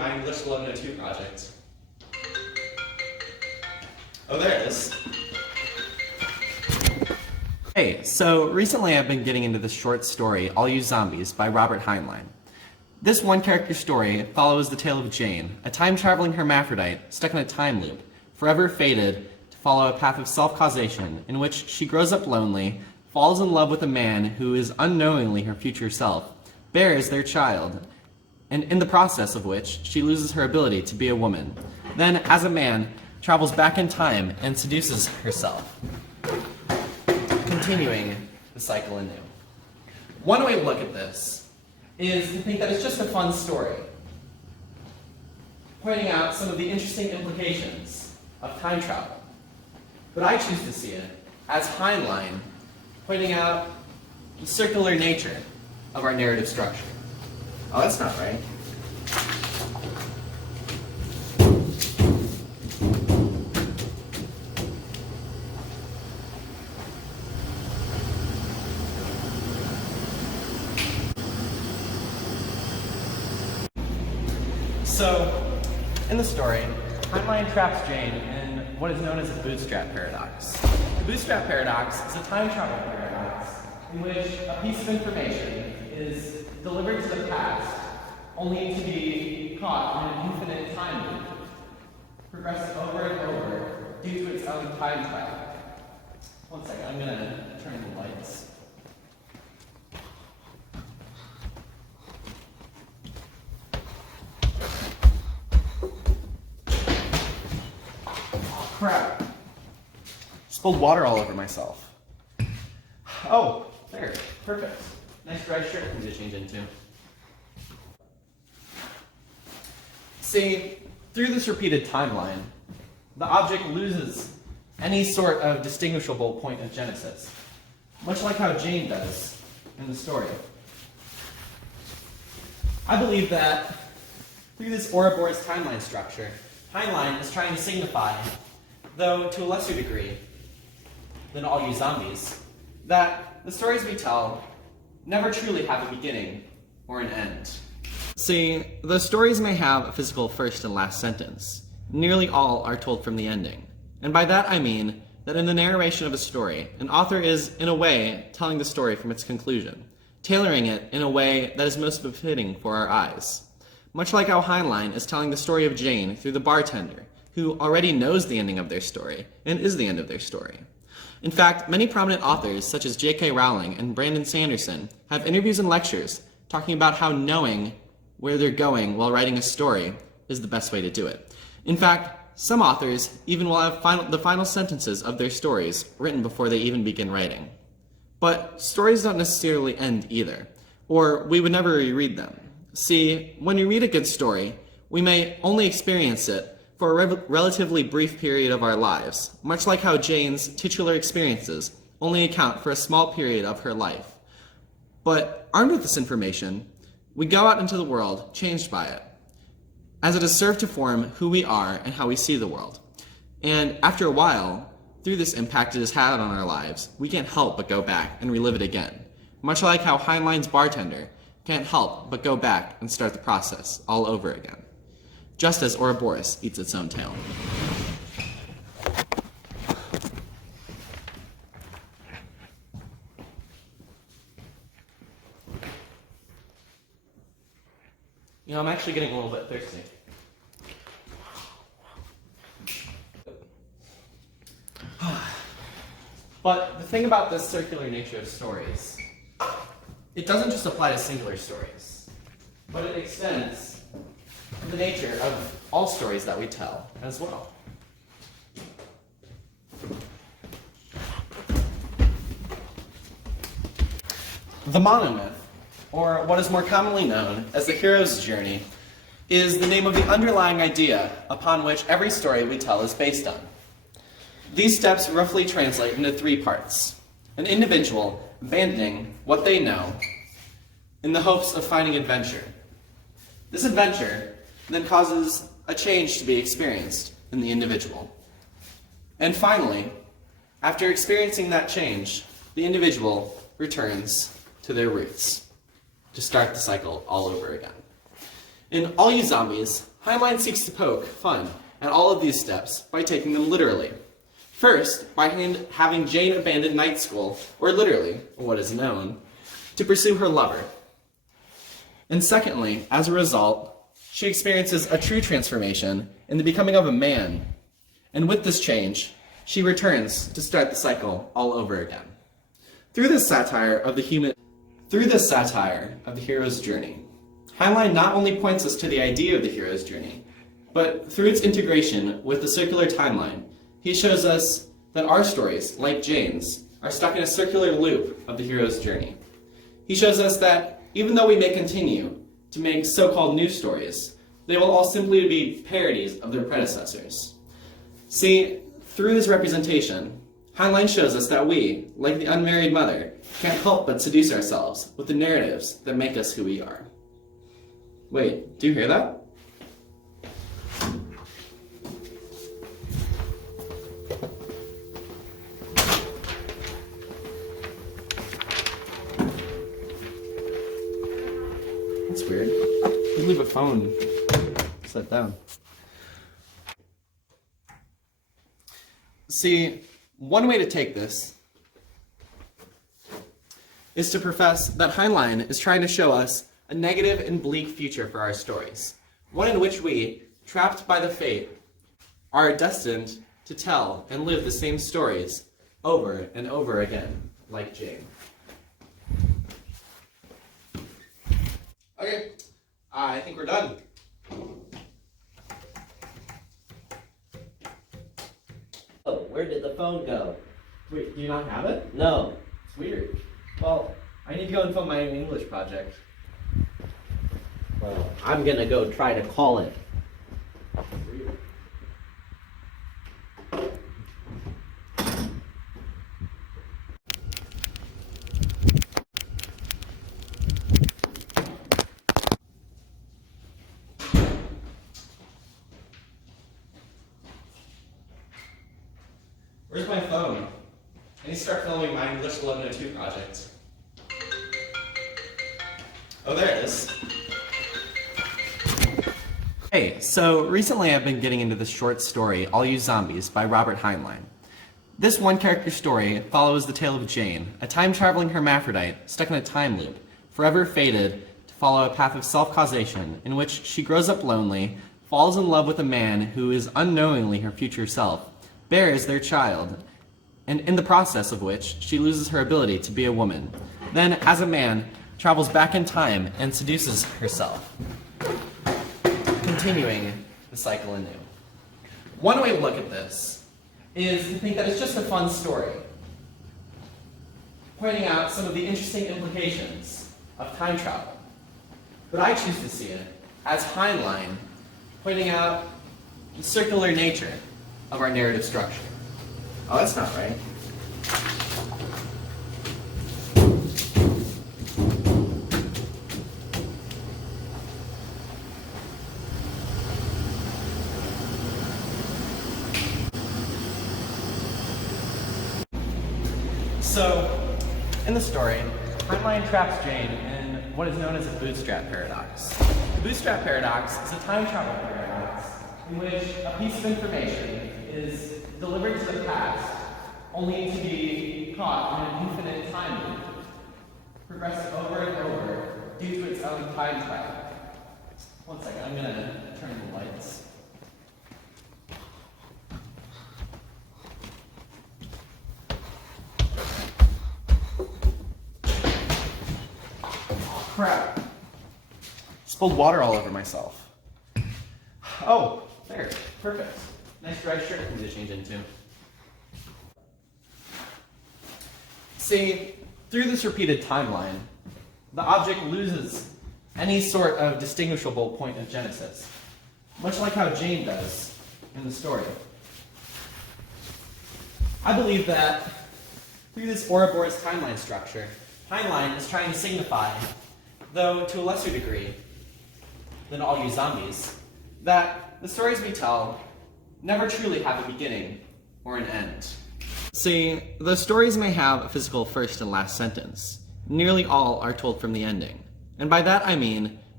my English 1102 project. Oh, there it is. Hey, so recently I've been getting into this short story, All You Zombies, by Robert Heinlein. This one-character story follows the tale of Jane, a time-traveling hermaphrodite stuck in a time loop, forever fated to follow a path of self-causation in which she grows up lonely, falls in love with a man who is unknowingly her future self, bears their child, and in the process of which she loses her ability to be a woman. Then, as a man, travels back in time and seduces herself, continuing the cycle anew. One way to look at this is to think that it's just a fun story, pointing out some of the interesting implications of time travel. But I choose to see it as Heinlein pointing out the circular nature of our narrative structure. Oh, that's not right. So, in the story, Heinlein traps Jane in what is known as the bootstrap paradox. The bootstrap paradox is a time travel paradox in which a piece of information is delivered to the past only to be caught in an infinite time loop, progressing over and over due to its own time travel. One second, I'm going to turn the lights. Crap. Spilled water all over myself. Oh, there. Perfect. Nice dry shirt for me to change into. See, through this repeated timeline, the object loses any sort of distinguishable point of genesis, much like how Jane does in the story. I believe that through this Ouroboros timeline structure, Heinlein is trying to signify, though to a lesser degree than All You Zombies, that the stories we tell never truly have a beginning or an end. See, the stories may have a physical first and last sentence. Nearly all are told from the ending. And by that I mean that in the narration of a story, an author is, in a way, telling the story from its conclusion, tailoring it in a way that is most befitting for our eyes. Much like how Heinlein is telling the story of Jane through the bartender, who already knows the ending of their story, and is the end of their story. In fact, many prominent authors, such as J.K. Rowling and Brandon Sanderson, have interviews and lectures talking about how knowing where they're going while writing a story is the best way to do it. In fact, some authors even will have the final sentences of their stories written before they even begin writing. But stories don't necessarily end either, or we would never reread them. See, when we read a good story, we may only experience it for a relatively brief period of our lives, much like how Jane's titular experiences only account for a small period of her life. But armed with this information, we go out into the world changed by it, as it has served to form who we are and how we see the world. And after a while, through this impact it has had on our lives, we can't help but go back and relive it again, much like how Heinlein's bartender can't help but go back and start the process all over again, just as Ouroboros eats its own tail. You know, I'm actually getting a little bit thirsty. But the thing about this circular nature of stories, it doesn't just apply to singular stories, but it extends to the nature of all stories that we tell as well. The monomyth, or what is more commonly known as the hero's journey, is the name of the underlying idea upon which every story we tell is based on. These steps roughly translate into three parts: an individual abandoning what they know in the hopes of finding adventure. This adventure then causes a change to be experienced in the individual. And finally, after experiencing that change, the individual returns to their roots to start the cycle all over again. In All You Zombies, Heinlein seeks to poke fun at all of these steps by taking them literally. First, by having Jane abandon night school, or literally, what is known, to pursue her lover. And secondly, as a result, she experiences a true transformation in the becoming of a man. And with this change, she returns to start the cycle all over again. Through this satire of the hero's journey, Heinlein not only points us to the idea of the hero's journey, but through its integration with the circular timeline, he shows us that our stories, like Jane's, are stuck in a circular loop of the hero's journey. He shows us that even though we may continue to make so-called new stories, they will all simply be parodies of their predecessors. See, through his representation, Heinlein shows us that we, like the unmarried mother, can't help but seduce ourselves with the narratives that make us who we are. Wait, do you hear that? That's weird. You leave a phone set down. See, one way to take this is to profess that Heinlein is trying to show us a negative and bleak future for our stories, one in which we, trapped by the fate, are destined to tell and live the same stories over and over again, like Jane. Okay, I think we're done. Oh, where did the phone go? Wait, do you not have it? No. It's weird. Well, I need to go and film my English project. Well, I'm gonna go try to call it. Where's my phone? I need to start filming my English 1102 project. Oh, there it is. Hey, so recently I've been getting into this short story, All You Zombies, by Robert Heinlein. This one-character story follows the tale of Jane, a time-traveling hermaphrodite stuck in a time loop, forever fated to follow a path of self-causation in which she grows up lonely, falls in love with a man who is unknowingly her future self, bears their child, and in the process of which she loses her ability to be a woman. Then, as a man, travels back in time and seduces herself, continuing the cycle anew. One way to look at this is to think that it's just a fun story, pointing out some of the interesting implications of time travel. But I choose to see it as Heinlein pointing out the circular nature of our narrative structure. Oh, that's not right. So, in the story, Heinlein traps Jane in what is known as a bootstrap paradox. The bootstrap paradox is a time travel paradox in which a piece of information is delivered to the past only to be caught in an infinite time loop, progressing over and over due to its own time travel. One second, I'm going to turn the lights. Crap. Spilled water all over myself. Oh, there. Perfect. Nice dry shirt for me to change into. See, through this repeated timeline, the object loses any sort of distinguishable point of genesis, much like how Jane does in the story. I believe that through this Ouroboros timeline structure, Heinlein is trying to signify, though to a lesser degree than All You Zombies, that the stories we tell never truly have a beginning or an end. See, the stories may have a physical first and last sentence. Nearly all are told from the ending. And by that I mean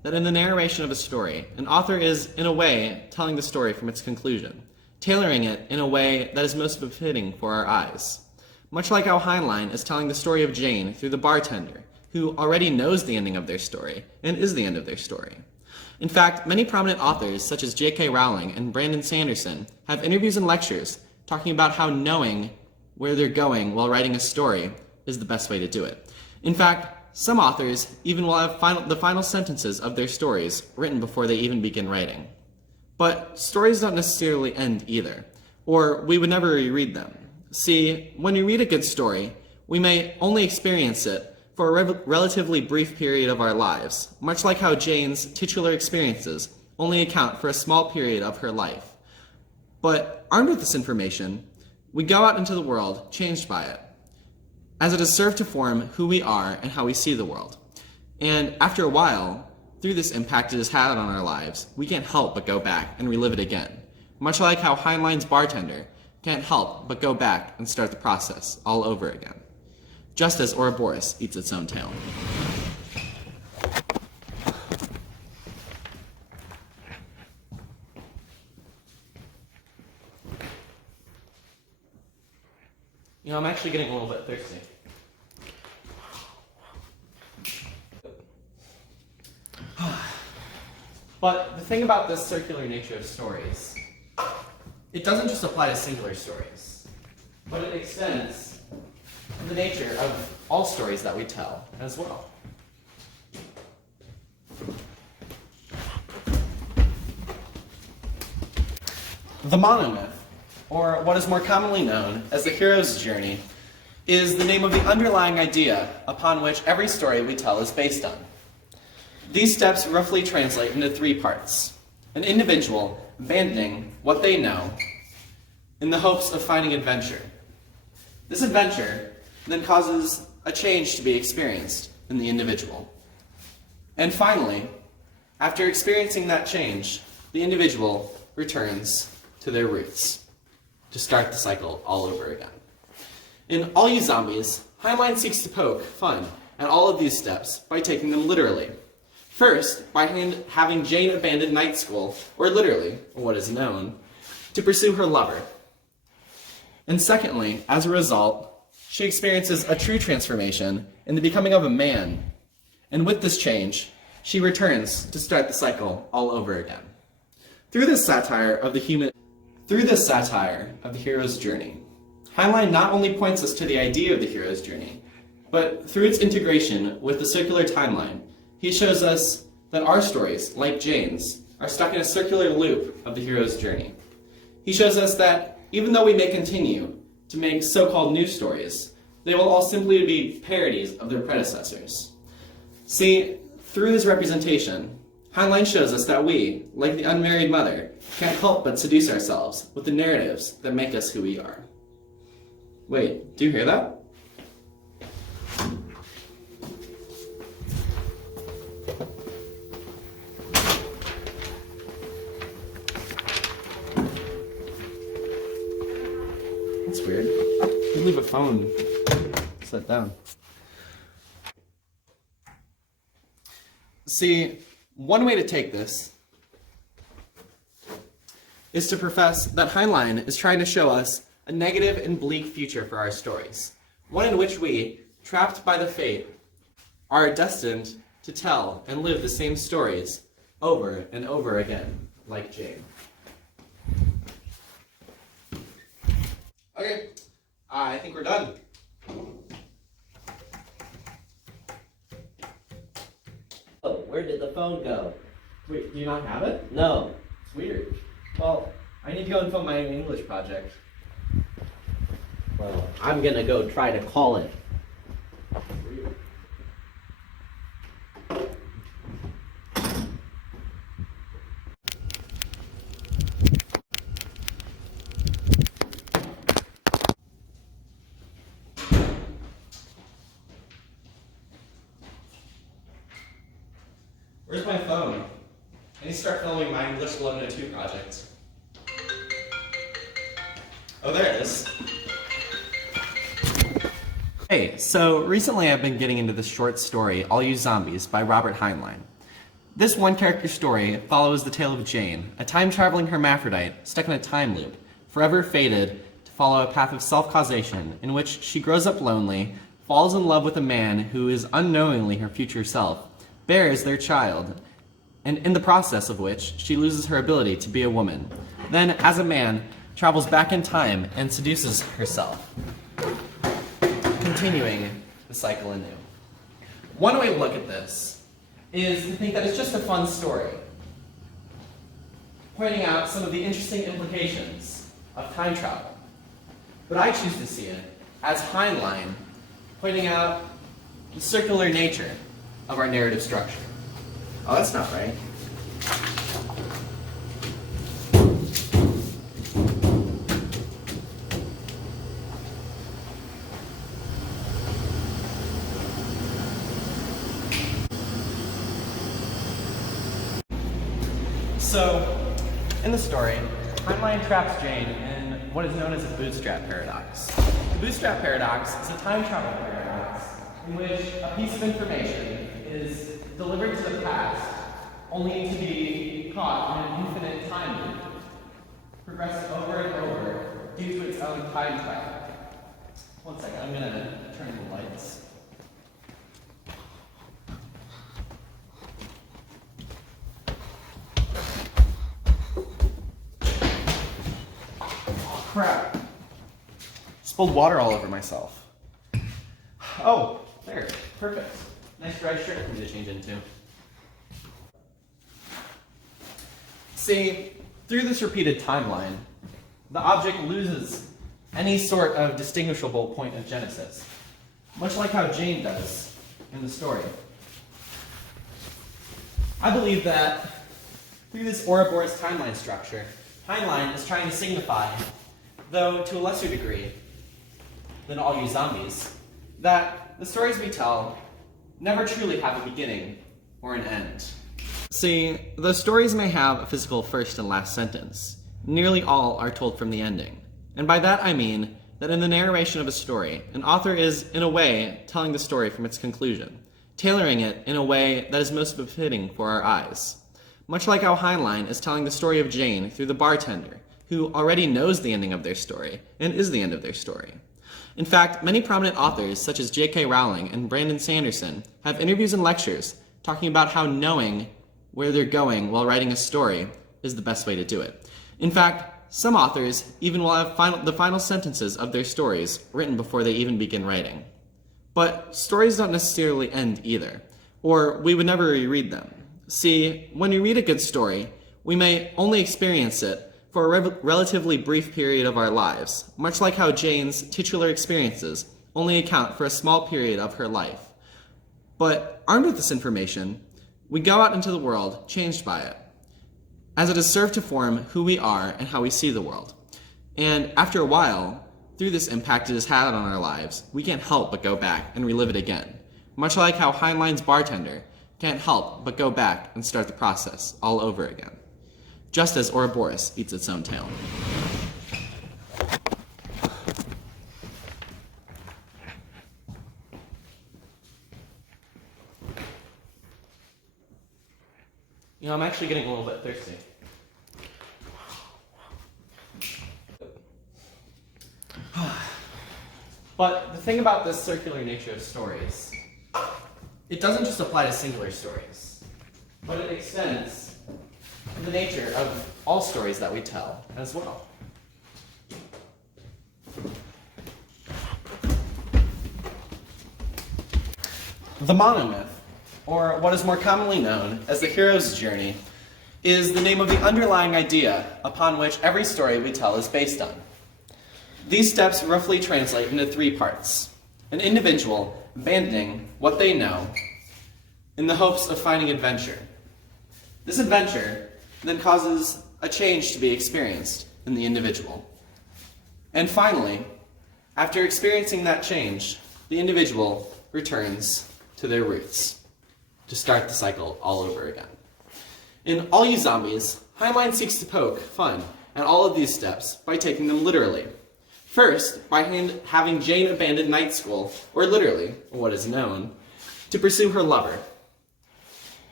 that in the narration of a story, an author is, in a way, telling the story from its conclusion, tailoring it in a way that is most befitting for our eyes. Much like how Heinlein is telling the story of Jane through the bartender, who already knows the ending of their story and is the end of their story. In fact, many prominent authors, such as J.K. Rowling and Brandon Sanderson, have interviews and lectures talking about how knowing where they're going while writing a story is the best way to do it. In fact, some authors even will have the final sentences of their stories written before they even begin writing. But stories don't necessarily end either, or we would never reread them. See, when we read a good story, we may only experience it for a relatively brief period of our lives, much like how Jane's titular experiences only account for a small period of her life. But armed with this information, we go out into the world changed by it, as it has served to form who we are and how we see the world. And after a while, through this impact it has had on our lives, we can't help but go back and relive it again, much like how Heinlein's bartender can't help but go back and start the process all over again, just as Ouroboros eats its own tail. You know, I'm actually getting a little bit thirsty. But the thing about this circular nature of stories, it doesn't just apply to singular stories, but it extends to the nature of all stories that we tell as well. The monomyth, or what is more commonly known as the hero's journey, is the name of the underlying idea upon which every story we tell is based on. These steps roughly translate into three parts: an individual abandoning what they know in the hopes of finding adventure. This adventure then causes a change to be experienced in the individual. And finally, after experiencing that change, the individual returns to their roots to start the cycle all over again. In All You Zombies, Heinlein seeks to poke fun at all of these steps by taking them literally. First, by having Jane abandon night school, or literally, what is known, to pursue her lover. And secondly, as a result, she experiences a true transformation in the becoming of a man. And with this change, she returns to start the cycle all over again. Through this satire of the hero's journey, Heinlein not only points us to the idea of the hero's journey, but through its integration with the circular timeline, he shows us that our stories, like Jane's, are stuck in a circular loop of the hero's journey. He shows us that even though we may continue to make so-called new stories, they will all simply be parodies of their predecessors. See, through his representation, Heinlein shows us that we, like the unmarried mother, can't help but seduce ourselves with the narratives that make us who we are. Wait, do you hear that? That's weird. You leave a phone set down. See, one way to take this is to profess that Heinlein is trying to show us a negative and bleak future for our stories, one in which we, trapped by the fate, are destined to tell and live the same stories over and over again, like Jane. Okay, I think we're done. Oh, where did the phone go? Wait, do you not have it? No. It's weird. Well, I need to go and film my English project. Well, I'm gonna go try to call it. Where's my phone? I need to start filming my English 1102 project. Oh, there it is. Hey, so recently I've been getting into this short story, All You Zombies, by Robert Heinlein. This one-character story follows the tale of Jane, a time-traveling hermaphrodite stuck in a time loop, forever fated to follow a path of self-causation in which she grows up lonely, falls in love with a man who is unknowingly her future self, bears their child, and in the process of which she loses her ability to be a woman. Then, as a man, travels back in time and seduces herself, continuing the cycle anew. One way to look at this is to think that it's just a fun story, pointing out some of the interesting implications of time travel. But I choose to see it as Heinlein, pointing out the circular nature of our narrative structure. Oh, that's not right. So, in the story, Heinlein traps Jane in what is known as a bootstrap paradox. The bootstrap paradox is a time travel paradox in which a piece of information is delivered to the past only to be caught in an infinite time loop, progressing over and over due to its own time travel. One second, I'm going to turn the lights. Crap. Spilled water all over myself. Oh, there. Perfect. Nice dry shirt for me to change into. See, through this repeated timeline, the object loses any sort of distinguishable point of genesis, much like how Jane does in the story. I believe that through this Ouroboros timeline structure, Heinlein is trying to signify, though to a lesser degree than All You Zombies, that the stories we tell never truly have a beginning or an end. See, the stories may have a physical first and last sentence. Nearly all are told from the ending. And by that I mean that in the narration of a story, an author is, in a way, telling the story from its conclusion, tailoring it in a way that is most befitting for our eyes. Much like how Heinlein is telling the story of Jane through the bartender, who already knows the ending of their story, and is the end of their story. In fact, many prominent authors, such as J.K. Rowling and Brandon Sanderson, have interviews and lectures talking about how knowing where they're going while writing a story is the best way to do it. In fact, some authors even will have the final sentences of their stories written before they even begin writing. But stories don't necessarily end either, or we would never reread them. See, when we read a good story, we may only experience it for a relatively brief period of our lives, much like how Jane's titular experiences only account for a small period of her life. But armed with this information, we go out into the world changed by it, as it has served to form who we are and how we see the world. And after a while, through this impact it has had on our lives, we can't help but go back and relive it again, much like how Heinlein's bartender can't help but go back and start the process all over again, just as Ouroboros eats its own tail. You know, I'm actually getting a little bit thirsty. But the thing about this circular nature of stories, it doesn't just apply to singular stories, but it extends to the nature of all stories that we tell as well. The monomyth, or what is more commonly known as the hero's journey, is the name of the underlying idea upon which every story we tell is based on. These steps roughly translate into 3 parts. An individual abandoning what they know in the hopes of finding adventure. This adventure then causes a change to be experienced in the individual. And finally, after experiencing that change, the individual returns to their roots to start the cycle all over again. In All You Zombies, Heinlein seeks to poke fun at all of these steps by taking them literally. First, by having Jane abandon night school, or literally, what is known, to pursue her lover.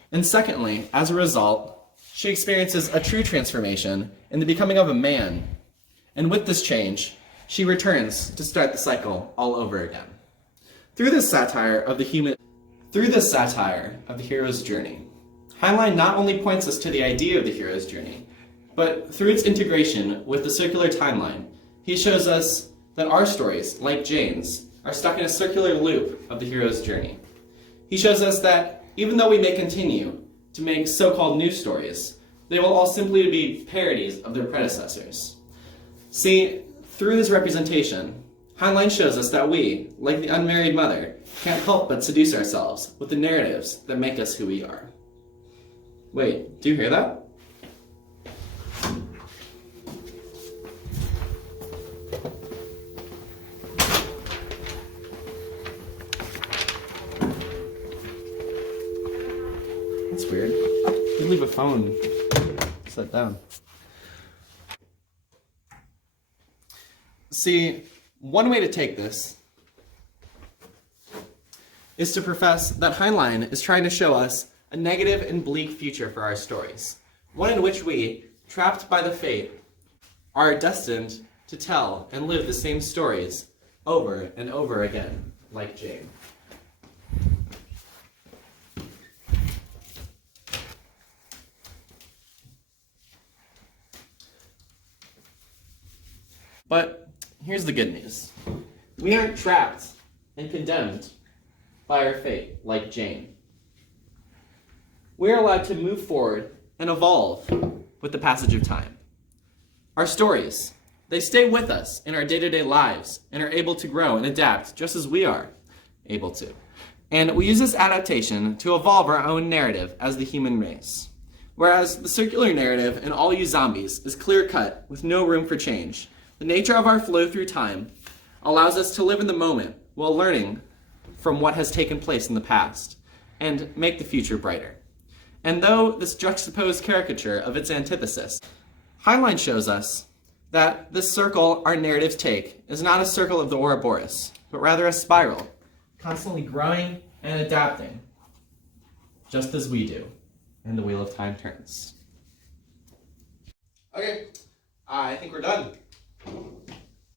And secondly, as a result, she experiences a true transformation in the becoming of a man. And with this change, she returns to start the cycle all over again. Through this satire of the hero's journey, Heinlein not only points us to the idea of the hero's journey, but through its integration with the circular timeline, he shows us that our stories, like Jane's, are stuck in a circular loop of the hero's journey. He shows us that even though we may continue to make so-called new stories, they will all simply be parodies of their predecessors. See, through this representation, Heinlein shows us that we, like the unmarried mother, can't help but seduce ourselves with the narratives that make us who we are. Wait, do you hear that? That's weird. You leave a phone set down. See, one way to take this is to profess that Heinlein is trying to show us a negative and bleak future for our stories, one in which we, trapped by the fate, are destined to tell and live the same stories over and over again, like Jane. But here's the good news. We aren't trapped and condemned by our fate like Jane. We are allowed to move forward and evolve with the passage of time. Our stories, they stay with us in our day-to-day lives and are able to grow and adapt just as we are able to. And we use this adaptation to evolve our own narrative as the human race. Whereas the circular narrative in All You Zombies is clear-cut with no room for change, the nature of our flow through time allows us to live in the moment while learning from what has taken place in the past and make the future brighter. And though this juxtaposed caricature of its antithesis, Heinlein shows us that this circle our narratives take is not a circle of the Ouroboros, but rather a spiral, constantly growing and adapting, just as we do, and the wheel of time turns. Okay, I think we're done.